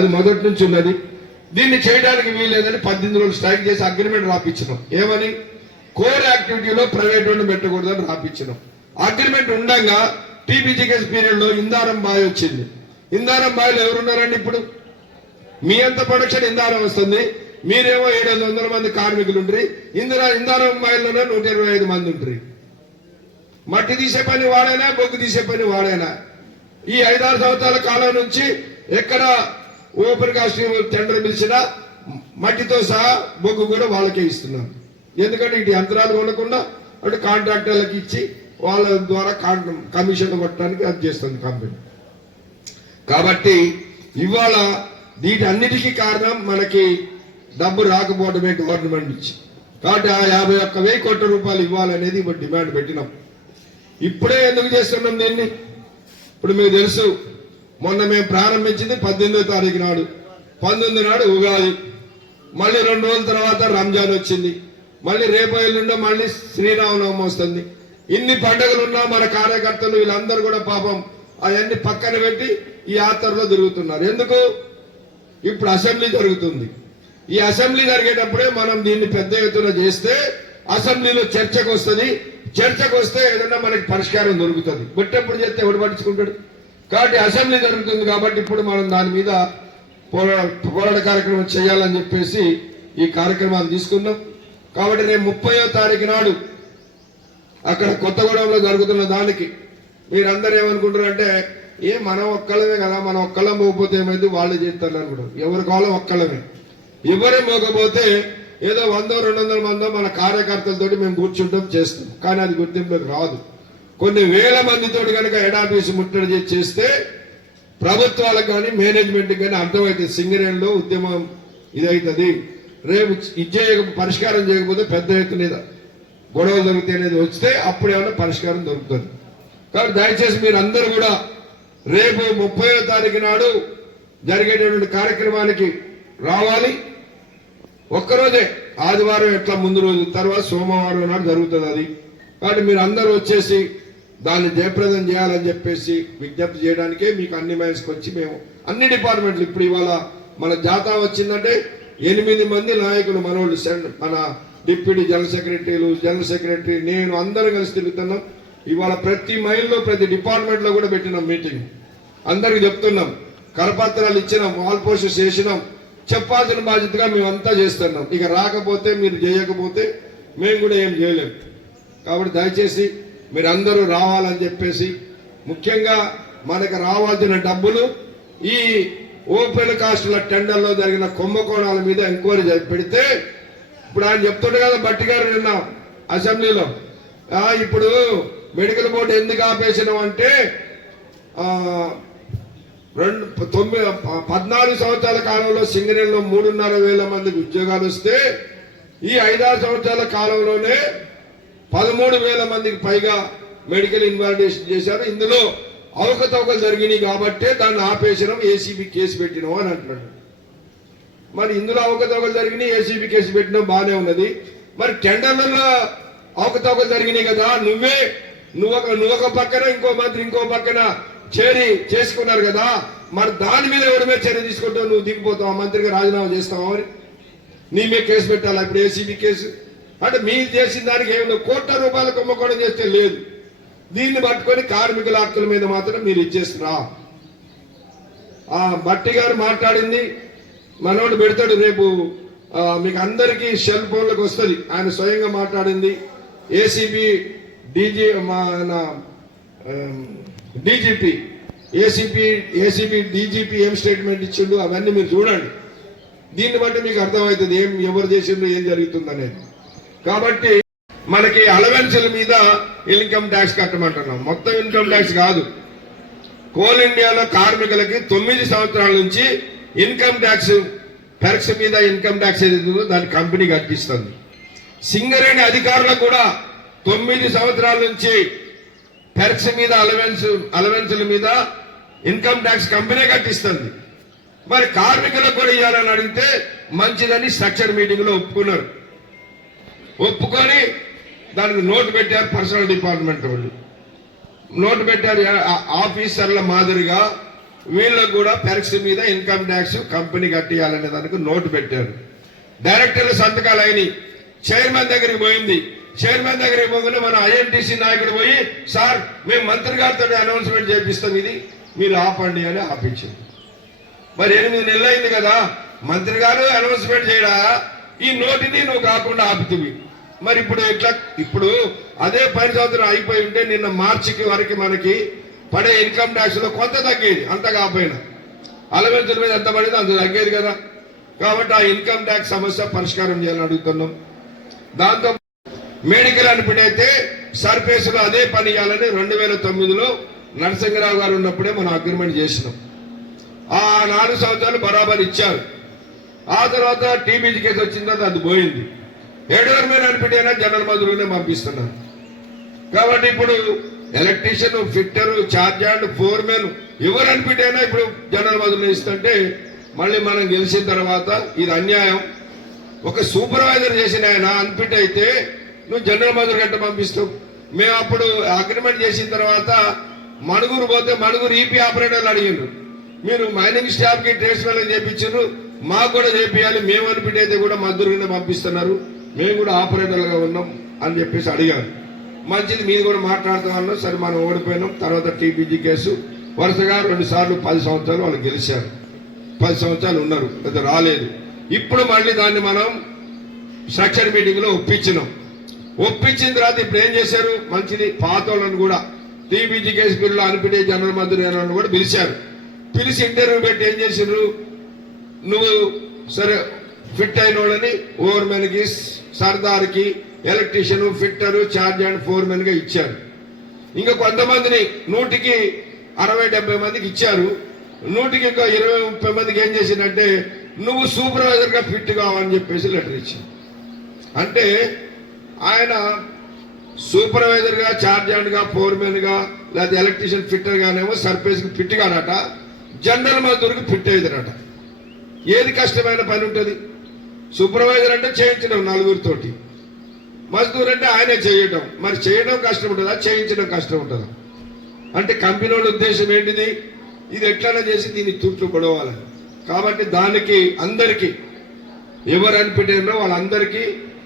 అది మొదటి నుంచి ఉన్నది. దీన్ని చేయడానికి వీల్లేదని 18 రోజులు స్ట్రైక్ చేసి అగ్రిమెంట్ రాపించినాం. ఏమని? కోర్ యాక్టివిటీలో ప్రైవేట్ వాళ్ళు పెట్టకూడదని రాపించినాం. అగ్రిమెంట్ ఉండగా టీబీజీకేస్ పీరియడ్ లో ఇందారం బాయ్ వచ్చింది. ఇందారం బాయ్లో ఎవరున్నారండి? ఇప్పుడు మీ అంత ప్రొడక్షన్ ఇందారం వస్తుంది, మీరేమో 700 మంది కార్మికులు ఉంటారు. ఇందారం బాయ్లోనే 125 మంది ఉంటారు. మట్టి తీసే పని వాడైనా, బొగ్గు తీసే పని వాడైనా. ఈ 5-6 సంవత్సరాల కాలం నుంచి ఎక్కడ ఓపెన్ కాస్ట్ టెండర్ పిలిచినా మట్టితో సహా బొగ్గు కూడా వాళ్ళకే ఇస్తున్నాం. ఎందుకంటే ఇటు యంత్రాలు కొనకుండా అటు కాంట్రాక్టర్లకు ఇచ్చి వాళ్ళ ద్వారా కమిషన్ కొట్టడానికి అది చేస్తుంది కంపెనీ. కాబట్టి ఇవాళ దీని అన్నిటికీ కారణం మనకి డబ్బు రాకపోవడమే గవర్నమెంట్ నుంచి. కాబట్టి ఆ 51,000 కోట్ల రూపాయలు ఇవ్వాలనేది ఇప్పుడు డిమాండ్ పెట్టినాం. ఇప్పుడే ఎందుకు చేస్తున్నాం దీన్ని? ఇప్పుడు మీకు తెలుసు, మొన్న మేము ప్రారంభించింది 18వ తారీఖు నాడు, 19 నాడు ఉగాది, మళ్ళీ 2 రోజుల తర్వాత రంజాన్ వచ్చింది, మళ్ళీ రేపు ఎల్లుండో మళ్ళీ శ్రీరామనవమి వస్తుంది. ఇన్ని పండుగలున్నా మన కార్యకర్తలు వీళ్ళందరూ కూడా పాపం అవన్నీ పక్కన పెట్టి ఈ యాత్రలో తిరుగుతున్నారు. ఎందుకు? ఇప్పుడు అసెంబ్లీ జరుగుతుంది. ఈ అసెంబ్లీ జరిగేటప్పుడే మనం దీన్ని పెద్ద ఎత్తున చేస్తే అసెంబ్లీలో చర్చకు వస్తుంది. చర్చకు వస్తే ఏదైనా మనకి పరిష్కారం దొరుకుతుంది. బట్టెప్పుడు చేస్తే ఎవడు పట్టించుకుంటాడు? కాబట్టి అసెంబ్లీ జరుగుతుంది కాబట్టి ఇప్పుడు మనం దాని మీద పోరాట కార్యక్రమం చేయాలని చెప్పేసి ఈ కార్యక్రమాలు తీసుకున్నాం. కాబట్టి రేపు 30వ తారీఖు నాడు అక్కడ కొత్తగూడెంలో జరుగుతున్న దానికి మీరందరూ ఏమనుకుంటారంటే, మనం ఒక్కళ్ళమే కదా, మనం ఒక్కళ్ళం పోకపోతే ఏమైంది, వాళ్ళు చేస్తారు అనుకుంటారు. ఎవరి కాలం ఒక్కళ్ళమే. ఎవరే మోకపోతే ఏదో 100-200 మందో మన కార్యకర్తలతోటి మేము కూర్చుంటాం, చేస్తాం. కానీ అది గుర్తింపులోకి రాదు. కొన్ని వేల మందితో కనుక హెడాఫీసు ముట్టడి చేస్తే ప్రభుత్వాలకు కానీ మేనేజ్మెంట్ కానీ అర్థమవుతుంది సింగరేణిలో ఉద్యమం ఇదవుతుంది. రేపు పరిష్కారం చేయకపోతే పెద్ద ఎత్తున గొడవలు దొరుకుతాయి అనేది వస్తే అప్పుడు ఏమైనా పరిష్కారం దొరుకుతుంది. కాబట్టి దయచేసి మీరు అందరూ కూడా రేపు 30వ తారీఖు నాడు జరిగేటటువంటి కార్యక్రమానికి రావాలి. ఒక్కరోజే, ఆదివారం ఎట్లా ముందు రోజు, తర్వాత సోమవారం నాడు జరుగుతుంది అది. కాబట్టి మీరు అందరూ వచ్చేసి దాన్ని జయప్రదం చేయాలని చెప్పేసి విజ్ఞప్తి చేయడానికే మీకు అన్ని మైన్స్కి వచ్చి మేము అన్ని డిపార్ట్మెంట్లు ఇప్పుడు ఇవాళ మన జాతా వచ్చిందంటే 8 మంది నాయకులు మనోళ్ళు, మన డిప్యూటీ జనరల్ సెక్రటరీలు, జనరల్ సెక్రటరీ, నేను అందరం కలిసి తిరుగుతున్నాం. ఇవాళ ప్రతి మైల్లో ప్రతి డిపార్ట్మెంట్ లో కూడా పెట్టినాం మీటింగ్. అందరికి చెప్తున్నాం, కరపత్రాలు ఇచ్చినాం, వాల్ పోస్టర్స్ చేసినాం. చెప్పాల్సిన బాధ్యతగా మేమంతా చేస్తున్నాం. ఇక రాకపోతే, మీరు చేయకపోతే మేము కూడా ఏం చేయలేం. కాబట్టి దయచేసి మీరందరూ రావాలని చెప్పేసి, ముఖ్యంగా మనకు రావాల్సిన డబ్బులు ఈ ఓపెన్ కాస్టుల టెండర్లో జరిగిన కుంభకోణాల మీద ఎంక్వైరీ పెడితే, ఇప్పుడు ఆయన చెప్తుండే కదా బట్టి గారు నిన్న అసెంబ్లీలో, ఇప్పుడు మెడికల్ బోర్డు ఎందుకు ఆపేసినాం అంటే 14 సంవత్సరాల కాలంలో సింగరేణిలో 3,500 మందికి ఉద్యోగాలు వస్తే ఈ 5-6 సంవత్సరాల కాలంలోనే 13,000 మందికి పైగా మెడికల్ ఇన్వాలిడేషన్ చేశారు. ఇందులో అవకతవకలు జరిగినాయి కాబట్టే దాన్ని ఆపేసినాం, ఏసీబీ కేసు పెట్టినాం అని అంటున్నాడు. మరి ఇందులో అవకతవకలు జరిగినాయి, ఏసీబీ కేసు పెట్టినాం, బాగానే ఉన్నది. మరి టెండర్లలో అవకతవకలు జరిగినాయి కదా, నువ్వు ఒక పక్కన ఇంకో మంత్రి ఇంకో పక్కన చేరి చేసుకున్నారు కదా, మరి దాని మీద ఎవరి చర్య తీసుకుంటావు? నువ్వు దిగిపోతావు, మంత్రిగా రాజీనామా చేస్తావా? మరి నీ మీద కేసు పెట్టాలా ఇప్పుడు ఏసీబీ కేసు? అంటే మీరు చేసిన దానికి ఏమన్నా కోట్ల రూపాయల కుంభకోణం చేస్తే లేదు. దీన్ని పట్టుకొని కార్మికుల హక్కుల మీద మాత్రం మీరు ఇచ్చేస్తున్నా. భట్టి గారు మాట్లాడింది మనోడు పెడతాడు, రేపు మీకు అందరికీ సెల్ ఫోన్లకు వస్తుంది. ఆయన స్వయంగా మాట్లాడింది. ఏసీబీ డీజీపీ ఏసీబీ డీజీపీ ఏం స్టేట్మెంట్ ఇచ్చిండు అవన్నీ మీరు చూడండి. దీన్ని బట్టి మీకు అర్థమవుతుంది ఎవరు చేసిండ్రు, ఏం జరుగుతుంది అనేది. కాబట్టి మనకి అలవెన్సుల మీద ఇన్కమ్ ట్యాక్స్ కట్టమంటున్నాం. మొత్తం ఇన్కమ్ ట్యాక్స్ కాదు. కోల్ ఇండియాలో కార్మికులకి 9 సంవత్సరాల నుంచి ఇన్కమ్ ట్యాక్స్, పెర్క్స్ మీద ఇన్కమ్ ట్యాక్స్ ఏదైతుందో దాన్ని కంపెనీ కట్టిస్తుంది. సింగరేణి అధికారులకు కూడా 9 సంవత్సరాల నుంచి పెర్క్స్ మీద అలవెన్సుల మీద ఇన్కమ్ ట్యాక్స్ కంపెనీ కట్టిస్తుంది. మరి కార్మికులకు కూడా ఇవ్వాలని అడిగితే మంచిదని స్ట్రక్చర్ మీటింగ్ లో ఒప్పుకున్నారు. ఒప్పుకొని దానికి నోటు పెట్టారు. పర్సనల్ డిపార్ట్మెంట్ వాళ్ళు నోటు పెట్టారు. ఆఫీసర్ల మాదిరిగా వీళ్ళకు కూడా పెరక్స్ మీద ఇన్కమ్ ట్యాక్స్ కంపెనీ కట్టియాలనే దానికి నోటు పెట్టారు. డైరెక్టర్ల సంతకాలు అయినాయి. చైర్మన్ దగ్గరికి పోయింది. చైర్మన్ దగ్గరికి పోగానే మన ఐఎన్టీసీ నాయకుడు పోయి, సార్ మేము మంత్రి గారితో అనౌన్స్మెంట్ చేపిస్తాం, ఇది మీరు ఆపండి అని ఆపించింది. మరి 8 నెలలు అయింది కదా, మంత్రి గారు అనౌన్స్మెంట్ చేయడా, ఈ నోటిని నువ్వు కాకుండా ఆపుతుంది. మరి ఇప్పుడు ఎట్లా? ఇప్పుడు అదే 10 సంవత్సరం అయిపోయి ఉంటే నిన్న మార్చికి వరకు మనకి పడే ఇన్కమ్ ట్యాక్స్ లో కొంత తగ్గేది, అంత కాకపోయినా అలవెంతుల మీద ఎంత పడేది అంత తగ్గేది కదా. కాబట్టి ఆ ఇన్కమ్ ట్యాక్స్ సమస్య పరిష్కారం చేయాలని అడుగుతున్నాం. దాంతో మెడికల్ అనిపిటైతే సర్ఫేస్ లో అదే పని చేయాలని 2009లో నరసింహరావు గారు ఉన్నప్పుడే మనం అగ్రిమెంట్ చేసినాం. ఆ 4 సంవత్సరాలు బరాబర్ ఇచ్చారు. ఆ తర్వాత టీబీజీ కేసు వచ్చిన తర్వాత అది పోయింది. ఎడవర్ మీద అనిపిటైనా జనరల్ మధురునే పంపిస్తున్నారు. కాబట్టి ఇప్పుడు electrician, fitter, charge and foremen ఎవరు అనిపిటైనా ఇప్పుడు జనరల్ మధురులు ఇస్తుంటే మళ్ళీ మనం గెలిచిన తర్వాత ఇది అన్యాయం. ఒక సూపర్వైజర్ చేసిన ఆయన అన్ఫిట్ అయితే నువ్వు జనరల్ మధురు గంట పంపిస్తావు. మేము అప్పుడు అగ్రిమెంట్ చేసిన తర్వాత మణుగూరు పోతే మణుగూరు ఈపీ ఆపరేటర్లు అడిగిండ్రు, మీరు మైనింగ్ స్టాఫ్ కి ట్రేడ్స్ మెన్ చేపించారు, మాకు కూడా చేపియాలి, మేము అన్ఫిట్ అయితే కూడా మధురు కింద పంపిస్తున్నారు, మేము కూడా ఆపరేటర్లుగా ఉన్నాం అని చెప్పేసి అడిగారు. మంచిది, మీరు కూడా మాట్లాడుతామన్నా. సరే మనం ఓడిపోయినాం. తర్వాత టీబీజీ కేసు వరుసగా 2 సార్లు 10 సంవత్సరాలు వాళ్ళు గెలిచారు. 10 సంవత్సరాలు ఉన్నారు, పెద్ద రాలేదు. ఇప్పుడు మళ్ళీ దాన్ని మనం స్ట్రక్చర్ మీటింగ్ లో ఒప్పించినాం. ఒప్పించిన తర్వాత ఇప్పుడు ఏం చేశారు, మంచిది, పాత వాళ్ళని కూడా టీబీజీ కేసు బిల్లు అనిపిటే జనరల్ మంత్రి కూడా పిలిచారు. పిలిచి ఇంటర్వ్యూ పెట్టి ఏం చేసిండ్రు, నువ్వు సరే ఫిట్ అయిన వాళ్ళని ఓవర్మెన్ కి, సర్దార్కి, electrician, fitter, charge and foreman గా ఇచ్చారు. ఇంకా కొంతమందిని 100కి 60-70 మందికి ఇచ్చారు. 100కి ఇంకా 20-30 మందికి ఏం చేసిందంటే నువ్వు సూపర్వైజర్ గా ఫిట్ కావని చెప్పేసి లెటర్ ఇచ్చింది. అంటే ఆయన సూపర్వైజర్ గా, చార్జ్ అండ్ గా, ఫోర్మెన్ గా, లేదా ఎలక్ట్రీషియన్, ఫిట్టర్ గానేమో సర్ఫేస్ కి ఫిట్ కాడట, జనరల్ మజదూర్కి ఫిట్ అవుతారట. ఏది కష్టమైన పని ఉంటుంది? సూపర్వైజర్ అంటే చేయించడం 4గురితోటి, మజ్దూర్ అంటే ఆయనే చేయటం. మరి చేయడం కష్టం ఉంటుందా, చేయించడం కష్టం ఉంటుందా? అంటే కంపెనీ ఉద్దేశం ఏంటిది, ఇది ఎట్లైనా చేసి దీన్ని తూట్లు పడవాలి. కాబట్టి దానికి అందరికీ ఎవరు అనిపెట్టారో వాళ్ళందరికీ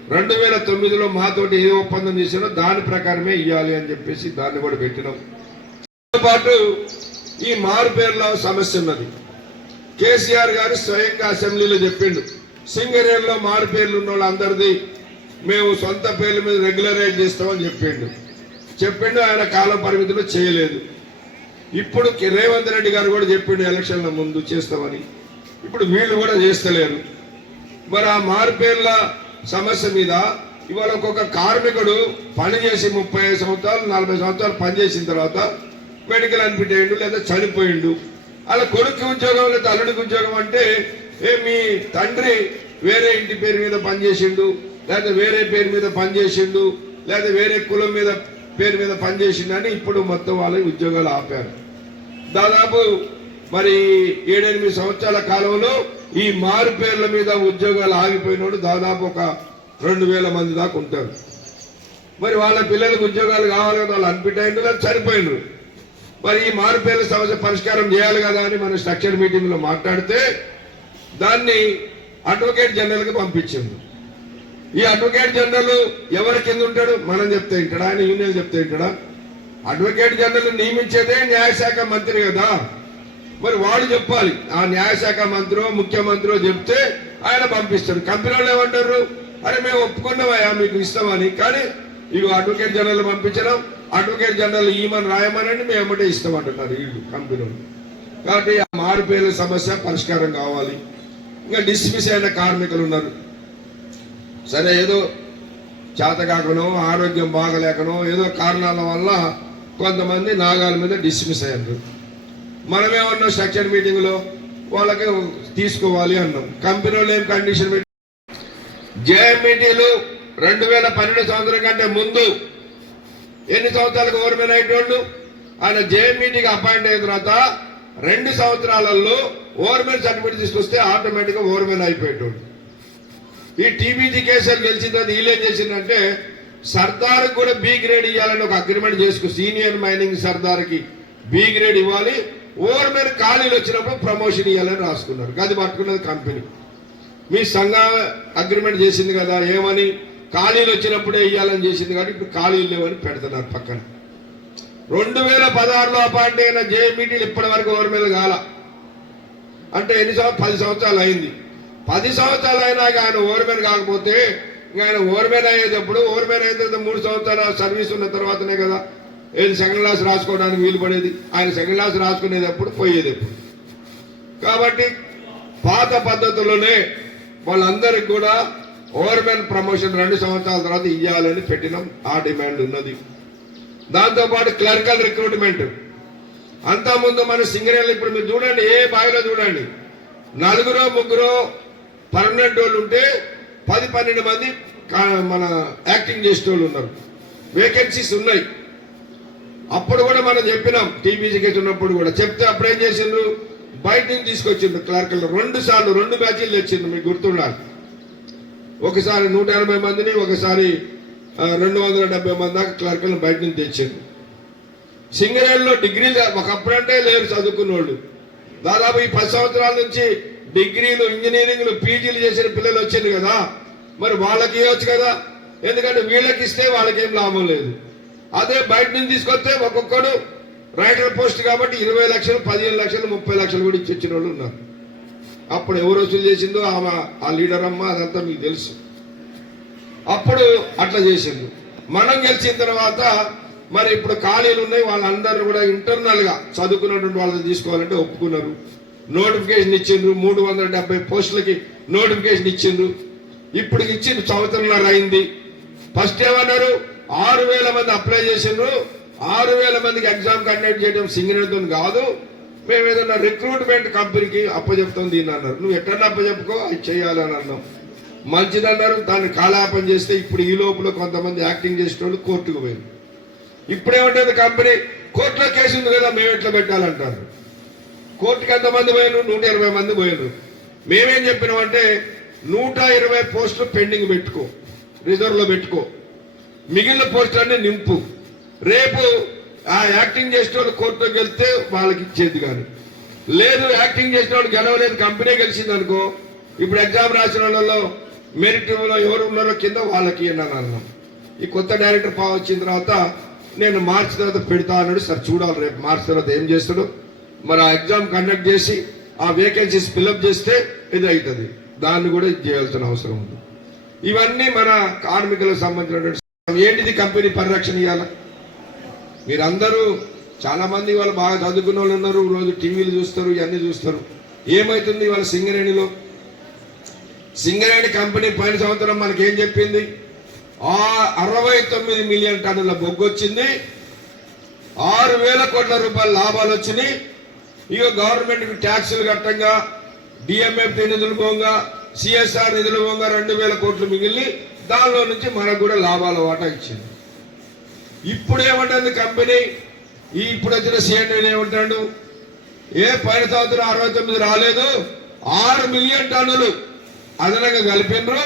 2009లో మాతోటి ఏ ఒప్పందం చేశారో దాని ప్రకారమే ఇవ్వాలి అని చెప్పేసి దాన్ని కూడా పెట్టినాం. దాంతో పాటు ఈ మారుపేర్ల సమస్య ఉన్నది. కేసీఆర్ గారు స్వయంగా అసెంబ్లీలో చెప్పిండు, సింగరేణిలో మారు పేర్లు ఉన్న వాళ్ళందరిది మేము సొంత పేర్ల మీద రెగ్యులరైజ్ చేస్తామని చెప్పిండు. ఆయన కాల పరిమితిలో చేయలేదు. ఇప్పుడు రేవంత్ రెడ్డి గారు కూడా చెప్పిండు ఎలక్షన్ల ముందు చేస్తామని. ఇప్పుడు వీళ్ళు కూడా చేస్తలేరు. మరి ఆ మారు పేర్ల సమస్య మీద ఇవాళ ఒక్కొక్క కార్మికుడు పనిచేసి 35 సంవత్సరాలు 40 సంవత్సరాలు పనిచేసిన తర్వాత మెడికల్ అడ్మిట్ అయ్యిండు లేదా చనిపోయిండు. అలా కొడుకు ఉద్యోగం లేదా అల్లుడికి ఉద్యోగం అంటే మీ తండ్రి వేరే ఇంటి పేరు మీద పనిచేసిండు, లేదా వేరే పేరు మీద పనిచేసిండు, లేదా వేరే కులం మీద పేరు మీద పనిచేసిండు అని ఇప్పుడు మొత్తం వాళ్ళ ఉద్యోగాలు ఆపారు. దాదాపు మరి 7-8 సంవత్సరాల కాలంలో ఈ మారు పేర్ల మీద ఉద్యోగాలు ఆగిపోయినోడు దాదాపు ఒక 2000 మంది దాకా ఉంటారు. మరి వాళ్ళ పిల్లలకు ఉద్యోగాలు కావాలి కదా, వాళ్ళు అన్ఫిట్ అయిండు లేదా చనిపోయినరు. మరి ఈ మారు పేర్ల సమస్య పరిష్కారం చేయాలి కదా అని మన స్ట్రక్చర్ మీటింగ్ లో మాట్లాడితే దాన్ని అడ్వకేట్ జనరల్ కి పంపించింది. ఈ అడ్వకేట్ జనరల్ ఎవరి కింద ఉంటాడు, మనం చెప్తే ఇంటాడా, ఆయన యూనియన్ చెప్తే ఇంటాడా? అడ్వకేట్ జనరల్ నియమించేదే న్యాయశాఖ మంత్రి కదా. మరి వాడు చెప్పాలి, ఆ న్యాయశాఖ మంత్రో ముఖ్యమంత్రో చెప్తే ఆయన పంపిస్తారు. కంపెనీ వాళ్ళు ఏమంటారు, అరే మేము ఒప్పుకున్నామయ్యా మీకు ఇస్తామని, కానీ ఇవి అడ్వకేట్ జనరల్ పంపించడం, అడ్వకేట్ జనరల్ ఈమని రాయమనండి మేము ఎమ్మటే ఇస్తామంటున్నారు వీళ్ళు కంపెనీ. కాబట్టి ఆ మారు పేర్ల సమస్య పరిష్కారం కావాలి. ఇంకా డిస్మిస్ అయిన కార్మికులు ఉన్నారు. సరే ఏదో చేతకాకనో ఆరోగ్యం బాగలేకనో ఏదో కారణాల వల్ల కొంతమంది నాగాల మీద డిస్మిస్ అయ్యారు. మనమేమన్నాం స్ట్రక్చర్ మీటింగ్ లో వాళ్ళకి తీసుకోవాలి అన్నాం. కంపెనీ వాళ్ళు ఏం కండిషన్ పెట్టి జేఎంఈటీలు 2012 సంవత్సరం కంటే ముందు ఎన్ని సంవత్సరాలకు ఓవర్మెన్ అయ్యేటోళ్ళు, ఆయన జేఎంఈటీకి అపాయింట్ అయిన తర్వాత 2 సంవత్సరాలలో ఓవర్మెన్ సర్టిఫికేట్ తీసుకొస్తే ఆటోమేటిక్ గా ఓవర్మెన్ అయిపోయేటోళ్ళు. ఈ టీబీజీ కేసులు గెలిచిన తర్వాత వీళ్ళు ఏం చేసిందంటే సర్దార్ కూడా బి గ్రేడ్ ఇవ్వాలని ఒక అగ్రిమెంట్ చేసుకు, సీనియర్ మైనింగ్ సర్దార్కి బి గ్రేడ్ ఇవ్వాలి, ఓవర్మెన్ ఖాళీలు వచ్చినప్పుడు ప్రమోషన్ ఇవ్వాలని రాసుకున్నారు. గది పట్టుకున్నది కంపెనీ. మీ సంఘం అగ్రిమెంట్ చేసింది కదా, ఏమని ఖాళీలు వచ్చినప్పుడే ఇవ్వాలని చేసింది కాబట్టి ఇప్పుడు ఖాళీలు లేవని పెడుతున్నారు పక్కన. 2016లో అపాయింట్ అయిన జేఎంఈటీలు ఇప్పటి వరకు ఓవర్మెన్ కాల. అంటే ఎన్ని సంవత్సరాలు? 10 సంవత్సరాలు అయింది. 10 సంవత్సరాలు అయినా ఆయన ఓవర్మెన్ కాకపోతే ఆయన ఓవర్మెన్ అయ్యేటప్పుడు ఓవర్మెన్ అయిన తర్వాత 3 సంవత్సరాల సర్వీస్ ఉన్న తర్వాతనే కదా ఏది సెకండ్ క్లాస్ రాసుకోవడానికి వీలు పడేది. ఆయన సెకండ్ క్లాస్ రాసుకునేటప్పుడు పోయేది ఎప్పుడు. కాబట్టి పాత పద్ధతుల్లోనే వాళ్ళందరికీ కూడా ఓవర్మెన్ ప్రమోషన్ 2 సంవత్సరాల తర్వాత ఇవ్వాలని పెట్టినాం. ఆ డిమాండ్ ఉన్నది. దాంతోపాటు క్లరికల్ రిక్రూట్మెంట్. అంతకుముందు మన సింగరేణి ఇప్పుడు మీరు చూడండి, ఏ బావిలో చూడండి 4-3 పర్మనెంట్ వాళ్ళు ఉంటే 10-12 మంది మన యాక్టింగ్ చేసే వాళ్ళు ఉన్నారు. వేకెన్సీస్ ఉన్నాయి. అప్పుడు కూడా మనం చెప్పినాం, టీబీజీకి ఉన్నప్పుడు కూడా చెప్తే అప్పుడు ఏం చేసిండ్రు, బయట నుంచి తీసుకొచ్చిండ్రు క్లర్కర్లు. 2 సార్లు 2 బ్యాచీలు తెచ్చిండ్రు. మీకు గుర్తుండాలి. ఒకసారి 180 మందిని, ఒకసారి 270 మంది దాకా క్లర్కర్లు బయట నుంచి తెచ్చిండ్రు. సింగరేణిలో డిగ్రీలు ఒకప్పుడంటే లేరు చదువుకున్న వాళ్ళు. దాదాపు ఈ 10 సంవత్సరాల నుంచి డిగ్రీలు, ఇంజనీరింగ్లు, పీజీలు చేసిన పిల్లలు వచ్చింది కదా, మరి వాళ్ళకి ఇవ్వచ్చు కదా. ఎందుకంటే వీళ్ళకి ఇస్తే వాళ్ళకేం లాభం లేదు. అదే బయట నుంచి తీసుకొస్తే ఒక్కొక్కడు రైటర్ పోస్ట్ కాబట్టి 20 లక్షలు, 15 లక్షలు, 30 లక్షలు కూడా ఇచ్చిన వాళ్ళు ఉన్నారు. అప్పుడు ఎవరు వసూలు చేసిందో ఆ లీడర్ అమ్మ, అదంతా మీకు తెలుసు. అప్పుడు అట్లా చేసిండు. మనం గెలిచిన తర్వాత మరి ఇప్పుడు ఖాళీలు ఉన్నాయి, వాళ్ళందరూ కూడా ఇంటర్నల్ గా చదువుకున్నటువంటి వాళ్ళని తీసుకోవాలంటే ఒప్పుకున్నారు. నోటిఫికేషన్ ఇచ్చిండ్రు. 370 పోస్టులకి నోటిఫికేషన్ ఇచ్చిండ్రు. ఇప్పుడు ఇచ్చిండ్రు, సంవత్సరంన్నర అయింది. ఫస్ట్ ఏమన్నారు, 6,000 మంది అప్లై చేసిండ్రు. 6,000 మందికి ఎగ్జామ్ కండక్ట్ చేయడం సింగరేణితో కాదు, మేము ఏదన్నా రిక్రూట్మెంట్ కంపెనీకి అప్పచెప్తాం దీన్ని అన్నారు. నువ్వు ఎట్టన్నా అప్పచెప్పుకో, అది చేయాలని అన్నాం. మంచిదన్నారు. దాన్ని కాలాపన చేస్తే ఇప్పుడు ఈ లోపల కొంతమంది యాక్టింగ్ చేసిన వాళ్ళు కోర్టుకు పోయింది. ఇప్పుడేమంటుంది కంపెనీ, కోర్టులో కేసు ఉంది కదా మేము ఎట్లా పెట్టాలంటారు. కోర్టుకి ఎంతమంది పోయారు? 120 మంది పోయారు. మేమేం చెప్పినామంటే 120 పోస్టులు పెండింగ్ పెట్టుకో, రిజర్వ్ లో పెట్టుకో, మిగిలిన పోస్టులన్నీ నింపు. రేపు ఆ యాక్టింగ్ చేసిన వాళ్ళు కోర్టులోకి వెళ్తే వాళ్ళకి ఇచ్చేది. కానీ లేదు, యాక్టింగ్ చేసిన వాళ్ళు గెలవలేదు, కంపెనీ గెలిచింది అనుకో, ఇప్పుడు ఎగ్జామ్ రాసిన వాళ్ళలో మెరిట్ లో ఎవరు ఉన్నారో కింద వాళ్ళకి అన్నాను. ఈ కొత్త డైరెక్టర్ వచ్చిన తర్వాత నేను మార్చి తర్వాత పెడతా అన్నాడు. సార్ చూడాలి రేపు మార్చి తర్వాత ఏం చేస్తాడు. మరి ఆ ఎగ్జామ్ కండక్ట్ చేసి ఆ వేకెన్సీస్ ఫిల్అప్ చేస్తే ఇది అవుతుంది. దాన్ని కూడా చేయాల్సిన అవసరం ఉంది. ఇవన్నీ మన కార్మికులకు సంబంధించినటువంటి ఏంటిది కంపెనీ పరిరక్షణ ఇవ్వాల. మీరందరూ చాలా మంది వాళ్ళు బాగా చదువుకున్న వాళ్ళు ఉన్నారు, రోజు టీవీలు చూస్తారు, ఇవన్నీ చూస్తారు. ఏమైతుంది వాళ్ళ సింగరేణిలో? సింగరేణి కంపెనీ పోయిన సంవత్సరం మనకి ఏం చెప్పింది, 69 మిలియన్ టన్నుల బొగ్గు వచ్చింది, 6,000 కోట్ల రూపాయల లాభాలు వచ్చినాయి. ఇక గవర్నమెంట్ కి ట్యాక్సులు కట్టంగా, డిఎంఎఫ్ నిధులు పోగా, సిఎస్ఆర్ నిధులు పోగా 2,000 కోట్లు మిగిలి దానిలో నుంచి మనకు కూడా లాభాల వాటా ఇచ్చింది. ఇప్పుడు ఏమంటుంది కంపెనీ, ఇప్పుడు వచ్చిన సీఎండీ ఏమంటాడు, పోయిన సంవత్సరం 69 రాలేదు, 6 మిలియన్ టన్నులు అదనంగా కలిపినరు,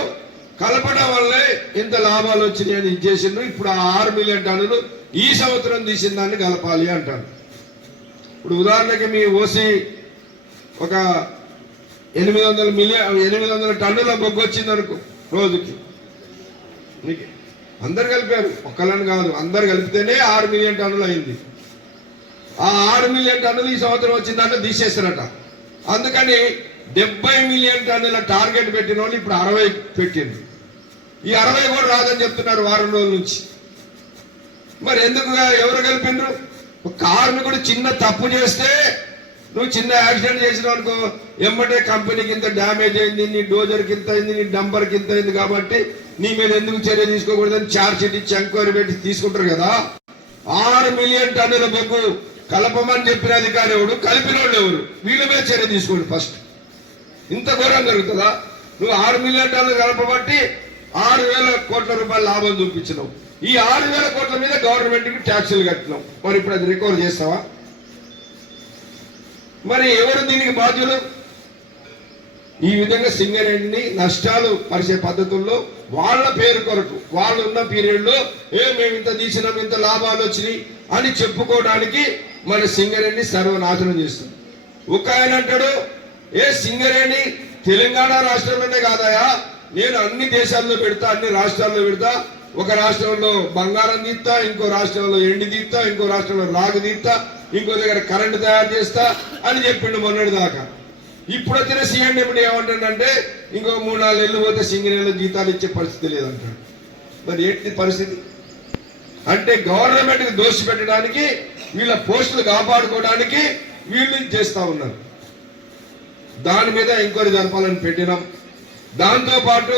కలపడం వల్లే ఇంత లాభాలు వచ్చినాయని ఇచ్చేసిండ్రు. ఇప్పుడు ఆ 6 మిలియన్ టన్నులు ఈ సంవత్సరం తీసిన దాన్ని కలపాలి అంటారు. ఇప్పుడు ఉదాహరణకి మీ ఓసి ఒక 800 టన్నుల బొగ్గు వచ్చింది అనుకో రోజుకి, మీకు అందరు కలిపారు, ఒక్కళ్ళని కాదు, అందరు కలిపితేనే 6 మిలియన్ టన్నులు అయింది. ఆ 6 మిలియన్ టన్నులు ఈ సంవత్సరం వచ్చిందంటే తీసేస్తారట. అందుకని 70 మిలియన్ టన్నుల టార్గెట్ పెట్టిన వాళ్ళు ఇప్పుడు 60 పెట్టిండ్రు. ఈ 60 కూడా రాదని చెప్తున్నారు వారం రోజుల నుంచి. మరి ఎందుకు ఎవరు కలిపిండ్రు? కార్మికుడు చిన్న తప్పు చేస్తే, నువ్వు చిన్న యాక్సిడెంట్ చేసినావు అనుకో, ఎమ్మటే కంపెనీకి ఇంత డ్యామేజ్ అయింది, నీ డోజర్కి ఇంత అయింది, నీ డంపర్కి ఇంత అయింది కాబట్టి నీ మీద ఎందుకు చర్య తీసుకోకూడదని ఛార్జ్ షీట్ ఇచ్చి ఎంక్వైరీ పెట్టి తీసుకుంటారు కదా. 6 మిలియన్ టన్నుల బొగ్గు కలపమని చెప్పిన అధికారి ఎవడు, కలిపిన వాళ్ళు ఎవరు, వీళ్ళ మీద చర్య తీసుకోండి ఫస్ట్. ఇంత ఘోరం జరుగుతుందా? నువ్వు 6 మిలియన్ టన్నులు కలపబట్టి 6,000 కోట్ల రూపాయల లాభం చూపించినావు. ఈ 6,000 కోట్ల మీద గవర్నమెంట్ కి ట్యాక్సులు కట్టినావు. మరి ఇప్పుడు అది రికవర్ చేస్తావా? మరి ఎవరు దీనికి బాధ్యులు? ఈ విధంగా సింగరేణిని నష్టాలు పరిచే పద్ధతుల్లో వాళ్ళ పేరు కొరకు వాళ్ళు ఉన్న పీరియడ్ లో మేము ఇంత తీసినాం, ఇంత లాభాలు వచ్చినాయి అని చెప్పుకోవడానికి మన సింగరేణిని సర్వనాశనం చేస్తుంది. ఒక ఆయన అంటాడు, ఏ సింగరేణి తెలంగాణ రాష్ట్రంలోనే కాదయా, నేను అన్ని దేశాల్లో పెడతా, అన్ని రాష్ట్రాల్లో పెడతా. ఒక రాష్ట్రంలో బంగారం తీస్తా, ఇంకో రాష్ట్రంలో ఎండి తీస్తా, ఇంకో రాష్ట్రంలో రాగి తీస్తా, ఇంకో దగ్గర కరెంటు తయారు చేస్తా అని చెప్పిండు మొన్నటి దాకా. ఇప్పుడు వచ్చిన సీఎం ఇప్పుడు ఏమంటాడంటే ఇంకో 3-4 నెలలు పోతే సింగరేణిలో జీతాలు ఇచ్చే పరిస్థితి లేదంటాడు. మరి ఏంటి పరిస్థితి? అంటే గవర్నమెంట్ కి దోషి పెట్టడానికి, వీళ్ళ పోస్టులు కాపాడుకోవడానికి వీళ్ళు చేస్తా ఉన్నారు. దాని మీద ఎంక్వైరీ జరపాలని పెట్టినాం. దాంతో పాటు